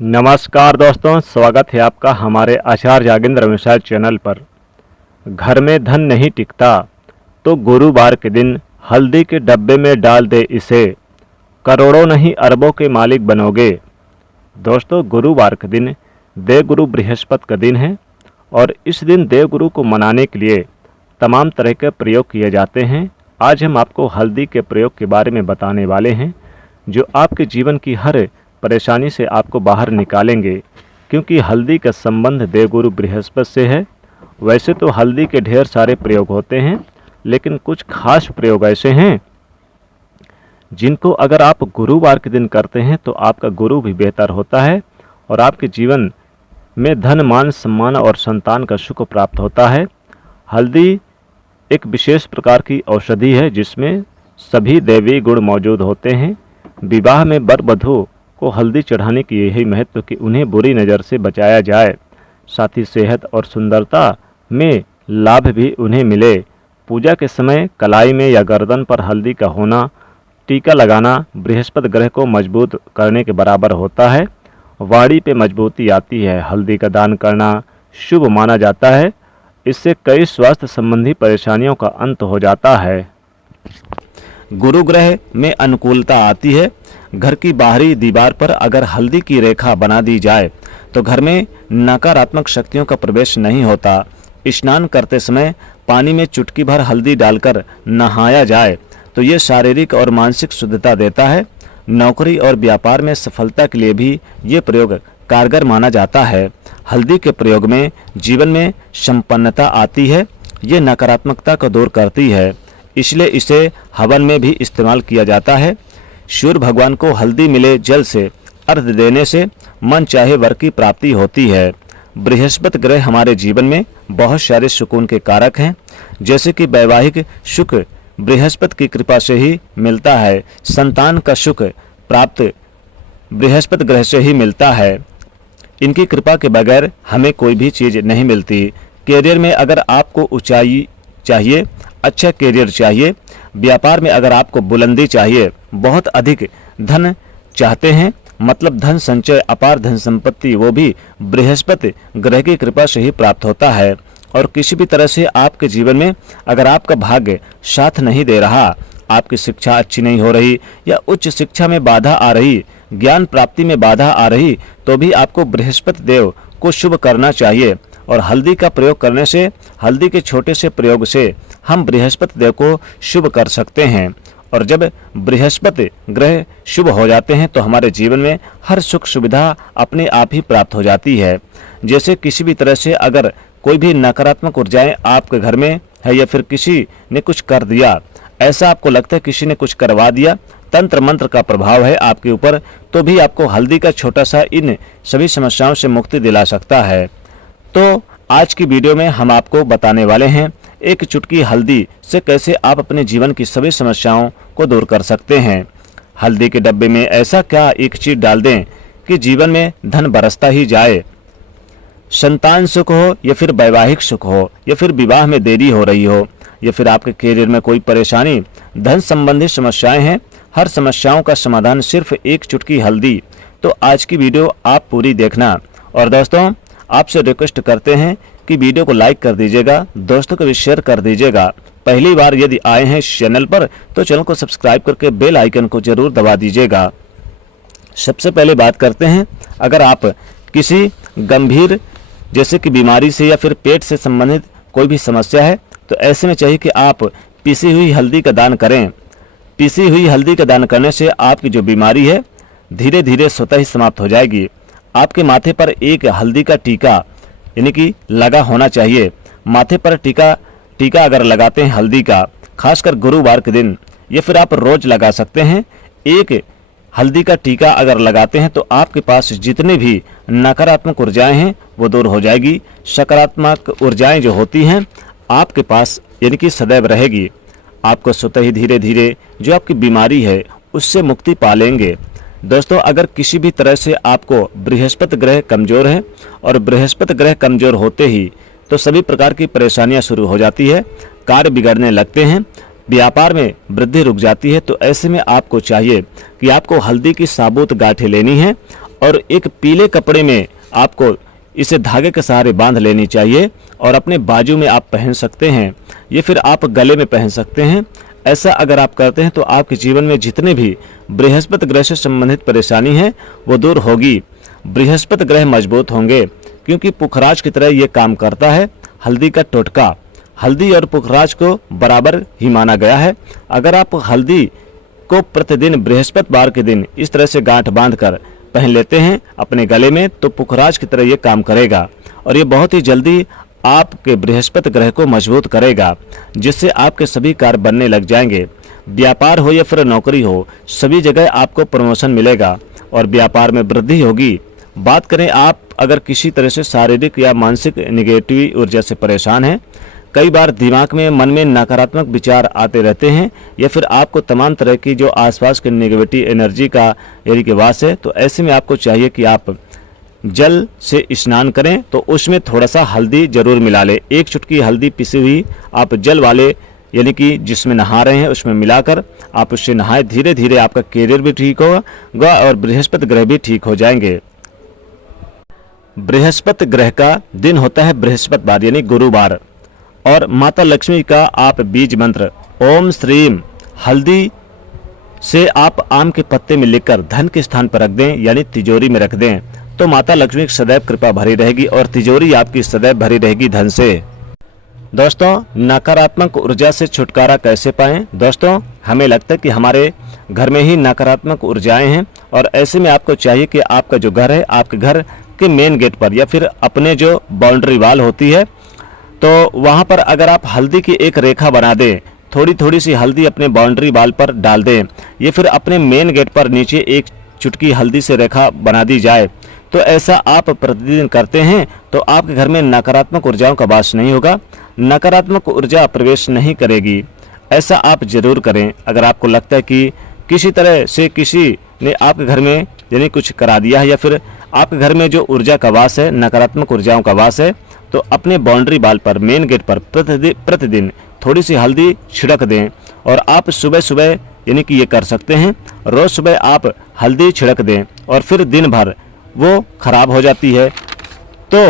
नमस्कार दोस्तों, स्वागत है आपका हमारे आचार्य यागेंद्र मिश्रा चैनल पर। घर में धन नहीं टिकता तो गुरुवार के दिन हल्दी के डब्बे में डाल दे इसे, करोड़ों नहीं अरबों के मालिक बनोगे। दोस्तों, गुरुवार के दिन देवगुरु बृहस्पति का दिन है और इस दिन देवगुरु को मनाने के लिए तमाम तरह के प्रयोग किए जाते हैं। आज हम आपको हल्दी के प्रयोग के बारे में बताने वाले हैं जो आपके जीवन की हर परेशानी से आपको बाहर निकालेंगे, क्योंकि हल्दी का संबंध देवगुरु बृहस्पति से है। वैसे तो हल्दी के ढेर सारे प्रयोग होते हैं, लेकिन कुछ खास प्रयोग ऐसे हैं जिनको अगर आप गुरुवार के दिन करते हैं तो आपका गुरु भी बेहतर होता है और आपके जीवन में धन, मान, सम्मान और संतान का सुख प्राप्त होता है। हल्दी एक विशेष प्रकार की औषधि है जिसमें सभी दैवी गुण मौजूद होते हैं। विवाह में वर वधू को हल्दी चढ़ाने की यही महत्व कि उन्हें बुरी नज़र से बचाया जाए, साथ ही सेहत और सुंदरता में लाभ भी उन्हें मिले। पूजा के समय कलाई में या गर्दन पर हल्दी का होना, टीका लगाना बृहस्पति ग्रह को मजबूत करने के बराबर होता है। वाणी पे मजबूती आती है। हल्दी का दान करना शुभ माना जाता है। इससे कई स्वास्थ्य संबंधी परेशानियों का अंत हो जाता है। गुरु ग्रह में अनुकूलता आती है। घर की बाहरी दीवार पर अगर हल्दी की रेखा बना दी जाए तो घर में नकारात्मक शक्तियों का प्रवेश नहीं होता। स्नान करते समय पानी में चुटकी भर हल्दी डालकर नहाया जाए तो ये शारीरिक और मानसिक शुद्धता देता है। नौकरी और व्यापार में सफलता के लिए भी ये प्रयोग कारगर माना जाता है। हल्दी के प्रयोग में जीवन में संपन्नता आती है। ये नकारात्मकता को दूर करती है, इसलिए इसे हवन में भी इस्तेमाल किया जाता है। सूर्य भगवान को हल्दी मिले जल से अर्घ्य देने से मन चाहे वर की प्राप्ति होती है। बृहस्पति ग्रह हमारे जीवन में बहुत सारे सुकून के कारक हैं, जैसे कि वैवाहिक सुख बृहस्पति की कृपा से ही मिलता है। संतान का सुख प्राप्त बृहस्पति ग्रह से ही मिलता है। इनकी कृपा के बगैर हमें कोई भी चीज़ नहीं मिलती। कैरियर में अगर आपको ऊंचाई चाहिए, अच्छा कैरियर चाहिए, व्यापार में अगर आपको बुलंदी चाहिए, बहुत अधिक धन चाहते हैं, मतलब धन संचय, अपार धन संपत्ति, वो भी बृहस्पति ग्रह की कृपा से ही प्राप्त होता है। और किसी भी तरह से आपके जीवन में अगर आपका भाग्य साथ नहीं दे रहा, आपकी शिक्षा अच्छी नहीं हो रही या उच्च शिक्षा में बाधा आ रही, ज्ञान प्राप्ति में बाधा आ रही, तो भी आपको बृहस्पति देव को शुभ करना चाहिए। और हल्दी का प्रयोग करने से, हल्दी के छोटे से प्रयोग से हम बृहस्पति देव को शुभ कर सकते हैं। और जब बृहस्पति ग्रह शुभ हो जाते हैं तो हमारे जीवन में हर सुख सुविधा अपने आप ही प्राप्त हो जाती है। जैसे किसी भी तरह से अगर कोई भी नकारात्मक ऊर्जाएं आपके घर में है या फिर किसी ने कुछ कर दिया, ऐसा आपको लगता है किसी ने कुछ करवा दिया, तंत्र मंत्र का प्रभाव है आपके ऊपर, तो भी आपको हल्दी का छोटा सा इन सभी समस्याओं से मुक्ति दिला सकता है। तो आज की वीडियो में हम आपको बताने वाले हैं एक चुटकी हल्दी से कैसे आप अपने जीवन की सभी समस्याओं को दूर कर सकते हैं। हल्दी के डब्बे में ऐसा क्या एक चीज डाल दें कि जीवन में धन बरसता ही जाए। संतान सुख हो या फिर वैवाहिक सुख हो या फिर विवाह में देरी हो रही हो या फिर आपके कैरियर में कोई परेशानी, धन संबंधी समस्याएं हैं, हर समस्याओं का समाधान सिर्फ एक चुटकी हल्दी। तो आज की वीडियो आप पूरी देखना। और दोस्तों, आपसे रिक्वेस्ट करते हैं कि वीडियो को लाइक कर दीजिएगा, दोस्तों को भी शेयर कर दीजिएगा। पहली बार यदि आए हैं इस चैनल पर तो चैनल को सब्सक्राइब करके बेल आइकन को जरूर दबा दीजिएगा। सबसे पहले बात करते हैं, अगर आप किसी गंभीर जैसे कि बीमारी से या फिर पेट से संबंधित कोई भी समस्या है तो ऐसे में चाहिए कि आप पिसी हुई हल्दी का दान करें। पिसी हुई हल्दी का दान करने से आपकी जो बीमारी है धीरे धीरे स्वतः ही समाप्त हो जाएगी। आपके माथे पर एक हल्दी का टीका यानी कि लगा होना चाहिए। माथे पर टीका अगर लगाते हैं हल्दी का, खासकर गुरुवार के दिन, या फिर आप रोज लगा सकते हैं, एक हल्दी का टीका अगर लगाते हैं तो आपके पास जितने भी नकारात्मक ऊर्जाएं हैं वो दूर हो जाएगी। सकारात्मक ऊर्जाएं जो होती हैं आपके पास यानी कि सदैव रहेगी। आपको स्वतः ही धीरे धीरे जो आपकी बीमारी है उससे मुक्ति पा लेंगे। दोस्तों, अगर किसी भी तरह से आपको बृहस्पति ग्रह कमजोर है और बृहस्पति ग्रह कमजोर होते ही तो सभी प्रकार की परेशानियां शुरू हो जाती है, कार्य बिगड़ने लगते हैं, व्यापार में वृद्धि रुक जाती है। तो ऐसे में आपको चाहिए कि आपको हल्दी की साबुत गांठें लेनी है और एक पीले कपड़े में आपको इसे धागे के सहारे बांध लेनी चाहिए और अपने बाजू में आप पहन सकते हैं, ये फिर आप गले में पहन सकते हैं। ऐसा अगर आप करते हैं तो आपके जीवन में जितने भी बृहस्पति ग्रह से संबंधित परेशानी है वो दूर होगी। बृहस्पति ग्रह मजबूत होंगे क्योंकि पुखराज की तरह ये काम करता है। हल्दी का टोटका, हल्दी और पुखराज को बराबर ही माना गया है। अगर आप हल्दी को प्रतिदिन बृहस्पतिवार के दिन इस तरह से गांठ बांधकर पहन लेते हैं अपने गले में तो पुखराज की तरह ये काम करेगा और ये बहुत ही जल्दी आपके बृहस्पति ग्रह को मजबूत करेगा, जिससे आपके सभी कार्य बनने लग जाएंगे। व्यापार हो या फिर नौकरी हो, सभी जगह आपको प्रमोशन मिलेगा और व्यापार में वृद्धि होगी। बात करें आप अगर किसी तरह से शारीरिक या मानसिक निगेटिव ऊर्जा से परेशान हैं, कई बार दिमाग में मन में नकारात्मक विचार आते रहते हैं या फिर आपको तमाम तरह की जो आसपास की नेगेटिविटी एनर्जी का यानी कि वास है, तो ऐसे में आपको चाहिए कि आप जल से स्नान करें तो उसमें थोड़ा सा हल्दी जरूर मिला लें। एक चुटकी हल्दी पिसी हुई आप जल वाले यानी कि जिसमें नहा रहे हैं उसमें मिलाकर आप उससे नहाएं। धीरे धीरे आपका कैरियर भी ठीक होगा और बृहस्पति ग्रह भी ठीक हो जाएंगे। बृहस्पति ग्रह का दिन होता है बृहस्पतिवार यानी गुरुवार और माता लक्ष्मी का आप बीज मंत्र ओम श्रीम हल्दी से आप आम के पत्ते में लिखकर धन के स्थान पर रख दें यानी तिजोरी में रख दें तो माता लक्ष्मी की सदैव कृपा भरी रहेगी और तिजोरी आपकी सदैव भरी रहेगी धन से। दोस्तों, नकारात्मक ऊर्जा से छुटकारा कैसे पाएं? दोस्तों, हमें लगता है कि हमारे घर में ही नकारात्मक ऊर्जाएं हैं और ऐसे में आपको चाहिए कि आपका जो घर है आपके घर के मेन गेट पर या फिर अपने जो बाउंड्री वाल होती है तो वहां पर अगर आप हल्दी की एक रेखा बना दें, थोड़ी थोड़ी सी हल्दी अपने बाउंड्री वाल पर डाल दें या फिर अपने मेन गेट पर नीचे एक चुटकी हल्दी से रेखा बना दी जाए, तो ऐसा आप प्रतिदिन करते हैं तो आपके घर में नकारात्मक ऊर्जाओं का वास नहीं होगा, नकारात्मक ऊर्जा प्रवेश नहीं करेगी। ऐसा आप जरूर करें। अगर आपको लगता है कि किसी तरह से किसी ने आपके घर में यानी कुछ करा दिया है या फिर आपके घर में जो ऊर्जा का वास है, नकारात्मक ऊर्जाओं का वास है, तो अपने बाउंड्री वाल पर मेन गेट पर प्रतिदिन थोड़ी सी हल्दी छिड़क दें और आप सुबह सुबह यानी कि ये कर सकते हैं, रोज सुबह आप हल्दी छिड़क दें और फिर दिन भर वो खराब हो जाती है तो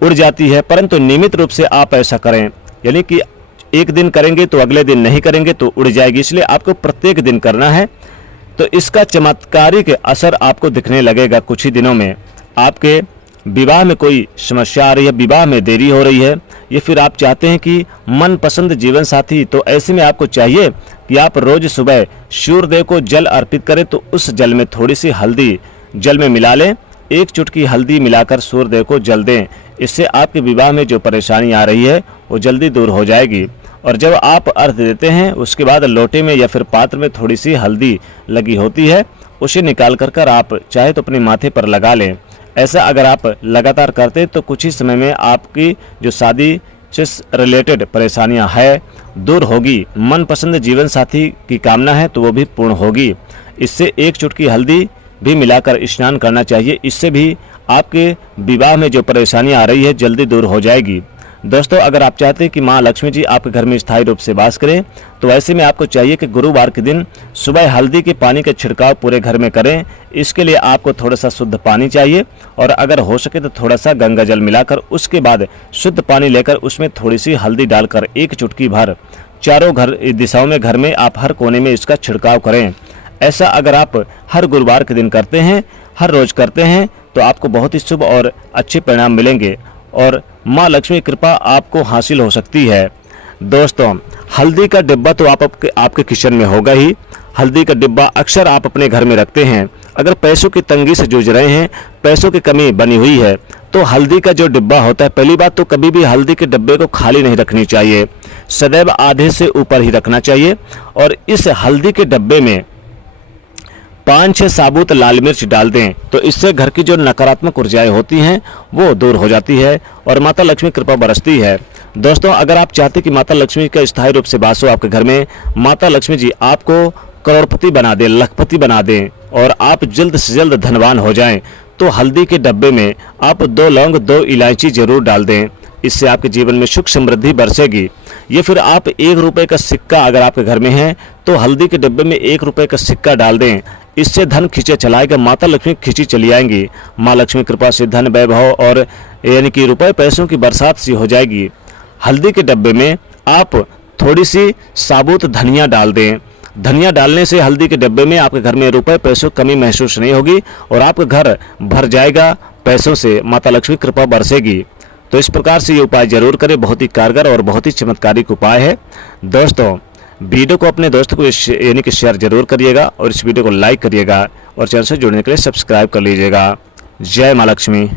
उड़ जाती है, परंतु नियमित रूप से आप ऐसा करें यानी कि एक दिन करेंगे तो अगले दिन नहीं करेंगे तो उड़ जाएगी, इसलिए आपको प्रत्येक दिन करना है। तो इसका चमत्कारिक असर आपको दिखने लगेगा कुछ ही दिनों में। आपके विवाह में कोई समस्या आ रही है, विवाह में देरी हो रही है या फिर आप चाहते हैं कि मनपसंद जीवन साथी, तो ऐसे में आपको चाहिए कि आप रोज सुबह सूर्यदेव को जल अर्पित करें तो उस जल में थोड़ी सी हल्दी जल में मिला लें, एक चुटकी हल्दी मिलाकर सूर्यदेव को जल दें। इससे आपके विवाह में जो परेशानी आ रही है वो जल्दी दूर हो जाएगी। और जब आप अर्घ देते हैं उसके बाद लोटे में या फिर पात्र में थोड़ी सी हल्दी लगी होती है, उसे निकाल कर आप चाहे तो अपने माथे पर लगा लें। ऐसा अगर आप लगातार करते तो कुछ ही समय में आपकी जो शादी से रिलेटेड परेशानियां है दूर होगी, मनपसंद जीवन साथी की कामना है तो वो भी पूर्ण होगी। इससे एक चुटकी हल्दी भी मिलाकर स्नान करना चाहिए, इससे भी आपके विवाह में जो परेशानी आ रही है जल्दी दूर हो जाएगी। दोस्तों, अगर आप चाहते हैं कि माँ लक्ष्मी जी आपके घर में स्थायी रूप से वास करें तो ऐसे में आपको चाहिए कि गुरुवार के दिन सुबह हल्दी के पानी का छिड़काव पूरे घर में करें। इसके लिए आपको थोड़ा सा शुद्ध पानी चाहिए और अगर हो सके तो थोड़ा सा गंगा जल मिलाकर उसके बाद शुद्ध पानी लेकर उसमें थोड़ी सी हल्दी डालकर एक चुटकी भर चारों घर दिशाओं में घर में आप हर कोने में इसका छिड़काव करें। ऐसा अगर आप हर गुरुवार के दिन करते हैं, हर रोज करते हैं तो आपको बहुत ही शुभ और अच्छे परिणाम मिलेंगे और माँ लक्ष्मी की कृपा आपको हासिल हो सकती है। दोस्तों, हल्दी का डिब्बा तो आपके किचन में होगा ही। हल्दी का डिब्बा अक्सर आप अपने घर में रखते हैं। अगर पैसों की तंगी से जूझ रहे हैं, पैसों की कमी बनी हुई है, तो हल्दी का जो डिब्बा होता है, पहली बात तो कभी भी हल्दी के डिब्बे को खाली नहीं रखनी चाहिए, सदैव आधे से ऊपर ही रखना चाहिए। और इस हल्दी के डिब्बे में 5-6 साबुत लाल मिर्च डाल दें तो इससे घर की जो नकारात्मक ऊर्जाएं होती हैं वो दूर हो जाती है और माता लक्ष्मी कृपा बरसती है। दोस्तों, अगर आप चाहते कि माता लक्ष्मी का स्थायी रूप से वास हो आपके घर में, माता लक्ष्मी जी आपको करोड़पति बना दें, लखपति बना दें और आप जल्द से जल्द धनवान हो जाएं, तो हल्दी के डब्बे में आप 2 लौंग 2 इलायची जरूर डाल दें। इससे आपके जीवन में सुख समृद्धि बरसेगी। ये फिर आप 1 रुपए का सिक्का अगर आपके घर में है तो हल्दी के डिब्बे में 1 रुपए का सिक्का डाल दें। इससे धन खींचे चलाएगा, माता लक्ष्मी खींची चली आएंगी। माँ लक्ष्मी कृपा से धन वैभव और यानी कि रुपए पैसों की बरसात सी हो जाएगी। हल्दी के डब्बे में आप थोड़ी सी साबुत धनिया डाल दें। धनिया डालने से हल्दी के डब्बे में आपके घर में रुपए पैसों की कमी महसूस नहीं होगी और आपका घर भर जाएगा पैसों से, माता लक्ष्मी कृपा बरसेगी। तो इस प्रकार से ये उपाय जरूर करें, बहुत ही कारगर और बहुत ही चमत्कारिक उपाय है। दोस्तों वीडियो को अपने दोस्तों को यानी कि शेयर जरूर करिएगा और इस वीडियो को लाइक करिएगा और चैनल से जुड़ने के लिए सब्सक्राइब कर लीजिएगा। जय माँ लक्ष्मी।